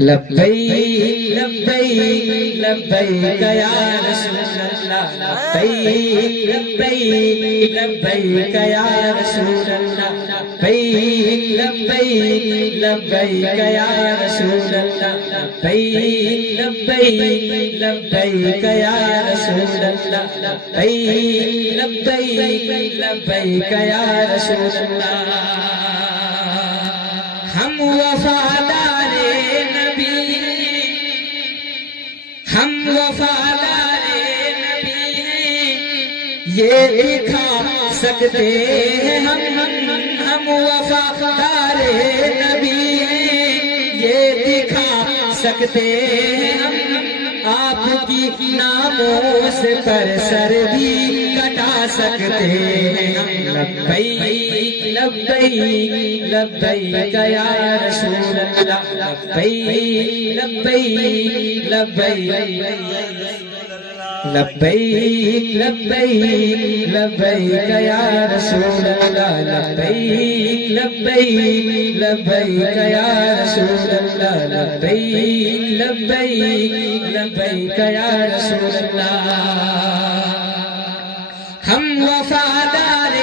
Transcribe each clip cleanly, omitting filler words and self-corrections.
لبیک لبیک لبیک یا رسول اللہ لبیک لبیک لبیک یا رسول اللہ لبیک لبیک لبیک یا رسول اللہ لبیک لبیک لبیک یا رسول اللہ لبیک لبیک لبیک یا رسول اللہ. ہم وفادار نبی ہیں، ہم وفادار نبی ہیں، یہ دکھا سکتے ہیں ہم وفادار نبی ہیں، یہ دکھا سکتے ہیں ہم آپ کی ناموس پر سر بھی کٹا سکتے ہیں ہم. لبیک لبیک لبیک یا رسول اللہ لبیک لبیک لبیک لبیک لبیک لبیک یا رسول اللہ لبیک لبیک لبیک یا رسول اللہ لبیک لبیک لبیک یا رسول اللہ. ہم وفادار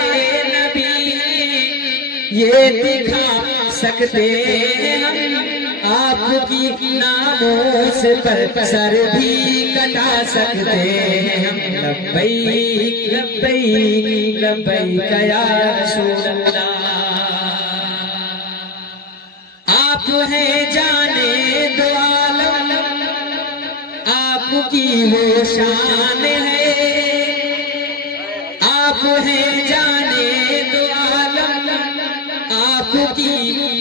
نبی ہیں، یہ دکھا سکتے ہیں ہم آپ کی ناموس پر سر بھی کٹا سکتے ہیں ہم. لبیک لبیک لبیک یا رسول اللہ. آپ ہیں جانے دو عالم، آپ کی وہ شان ہے، آپ ہیں جانے دو عالم، آپ کی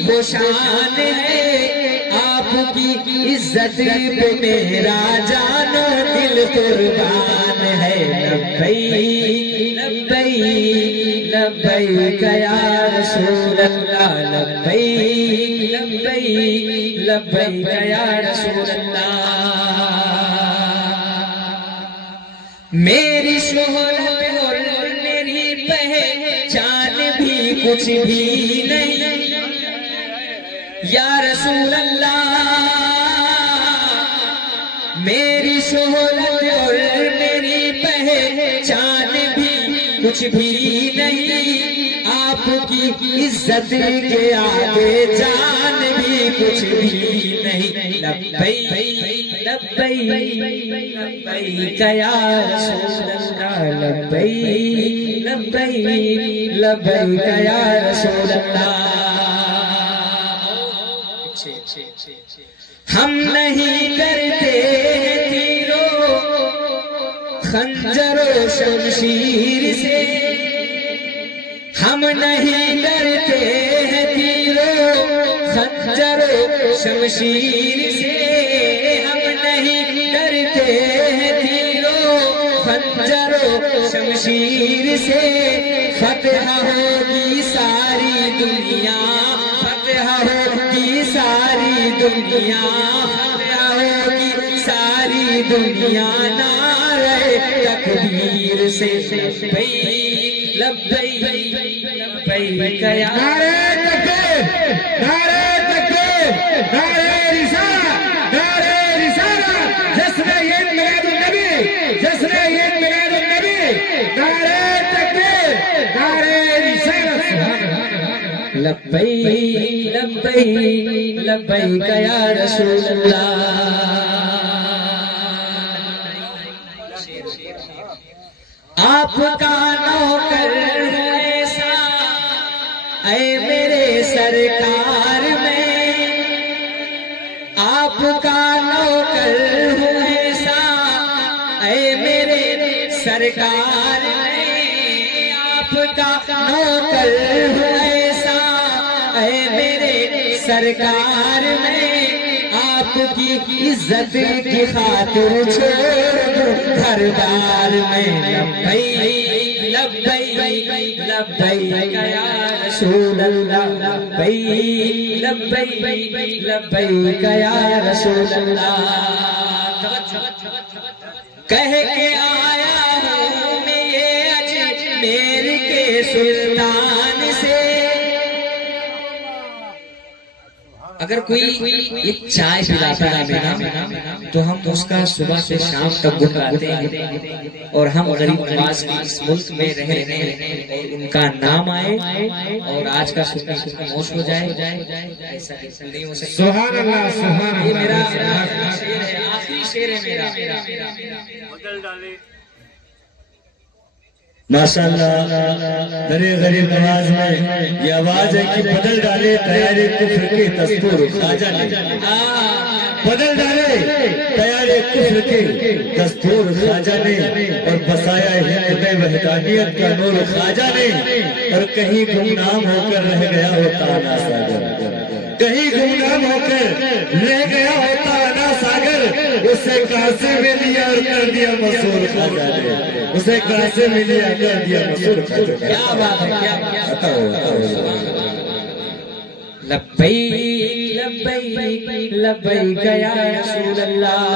وہ شان ہے، آپ کی عزت پہ میرا جان و دل قربان ہے. لبیک لبیک لبیک یا رسول اللہ لبیک لبیک لبیک یا رسول اللہ. میری شہرت اور میری پہچان بھی کچھ بھی نہیں یا رسول اللہ. میری شہرت اور میری پہچان بھی کچھ بھی نہیں، آپ کی عزت کے آگے جان بھی کچھ بھی نہیں. لبیک لبیک لبیک یا رسول اللہ لبیک لبیک لبیک یا رسول اللہ. ہم نہیں کرتے تیرو خنجر و شمشیر سے، ہم نہیں ڈرتے ہیں تیرو خنجر و شمشیر سے، ہم نہیں ڈرتے ہیں تیرو خنجر و شمشیر سے. فتح ہوگی ساری دنیا، فتح ہوگی ساری دنیا، فتح ہوگی ساری دنیا نعرہ تکبیر سے. لبیک لبیک لبیک یا نعرہ تکبیر، نعرہ تکبیر، نعرہ رسالہ، نعرہ رسالہ، جشن عید میلاد النبی، جشن عید میلاد النبی، نعرہ تکبیر، نعرہ رسالہ. لبیک لبیک لبیک یا رسول اللہ. آپ کا نوکر ایسا اے میرے سرکار میں، آپ کا نوکر ایسا اے میرے سرکار میں، آپ کا نوکر ایسا اے میرے سرکار میں، آپ کی عزت کی خاطر چھوڑ گھر بار میں. لبیک لبیک لبیک یا رسول اللہ لبیک لبیک لبیک یا رسول اللہ. کہہ کے آیا ہوں میں یہ اجمیر کے سلطان سے، اگر کوئی ایک چائے پلاتا ہے میرا تو ہم اس کا صبح سے شام تک گن گاتے ہیں، اور ہم غریب نواز کی اس ملک میں رہ رہے ہیں اور ان کا نام آئے اور آج کا سننا خاموش ہو جائے، ایسا نہیں ہو سکتا۔ سبحان اللہ، سبحان یہ میرا اللہ۔ شعر ہے، آخری شعر ہے میرا۔ ماشاءاللہ درے غریب نواز میں یہ آواز ہے کہ بدل ڈالے تیار کفر کے دستور خواجہ نے، بدل ڈالے تیار کفر کے دستور خواجہ نے، اور بسایا ہند میں وحدانیت کا نور خواجہ نے، اور کہیں گمنام ہو کر رہ گیا ہوتا نا ساگر، کہیں گمنام ہو کر رہ گیا ہوتا نا ساگر، اسے کہاں سے مل لیا اور کر دیا مسور خواجہ نے، اسے کہاں سے مل لیا کر دیا مسور خواجہ نے۔ کیا بات ہے، کیا بات ہے۔ لبیک لبیک لبیک یا رسول اللہ۔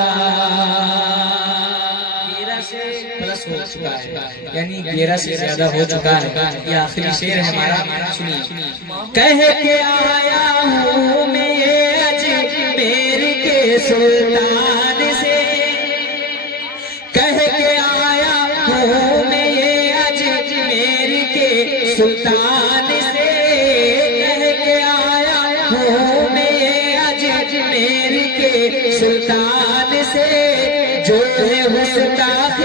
گیرہ سے پلس ہو چکا ہے، یعنی گیرہ سے زیادہ ہو چکا ہے۔ یہ آخری شعر ہے ہمارا، سنیے۔ کہہ کے آیا ہوں میں اجمیر کے سلطان سے، کہہ کے آیا ہوں میں اجمیر کے سلطان سے، کہہ کے آیا ہوں میں اجمیر کے سلطان سے، جو ہے گستاخ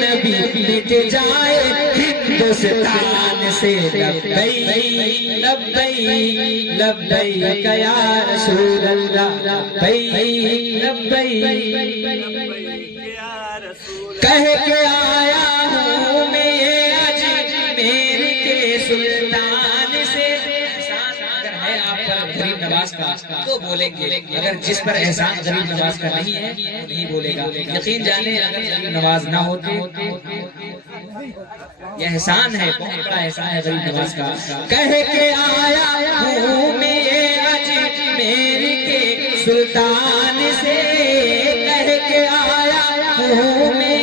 نبی مٹ جائے ہندوستان سے۔ لبیک لبیک لبیک یا رسول اللہ، لبیک لبیک کہہ کے آیا ہوں میں اجمیر کے سلطان سے۔ اگر ہے آپ پر غریب نواز کا تو بولیں گے، اگر جس پر احسان غریب نواز کا نہیں ہے وہ نہیں بولے گا۔ یقین جانے اگر غریب نواز نہ ہوتے، یہ احسان ہے، بہت بڑا احسان ہے غریب نواز کا۔ کہہ کے آیا ہوں میں اجمیر کے سلطان سے، کہہ کے آیا ہوں میں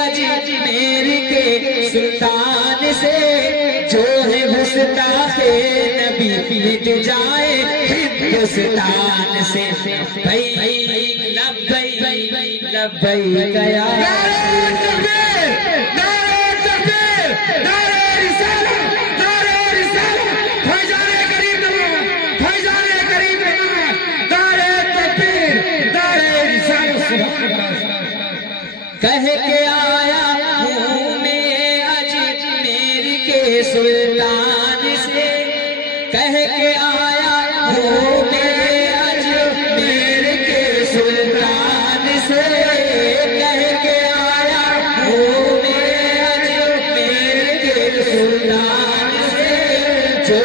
اجمیر کے سلطان سے، جو ہے گستاخ نبی مٹ جائے ہندوستان سے۔ لبیک لبیک لبیک یا رسول کہہ کے آیا ہوں میں اجمیر کے سلطان سے، کہہ کے آیا ہوں میں اجمیر کے سلطان سے، کہہ کے آیا ہوں میں اجمیر کے سلطان سے، جو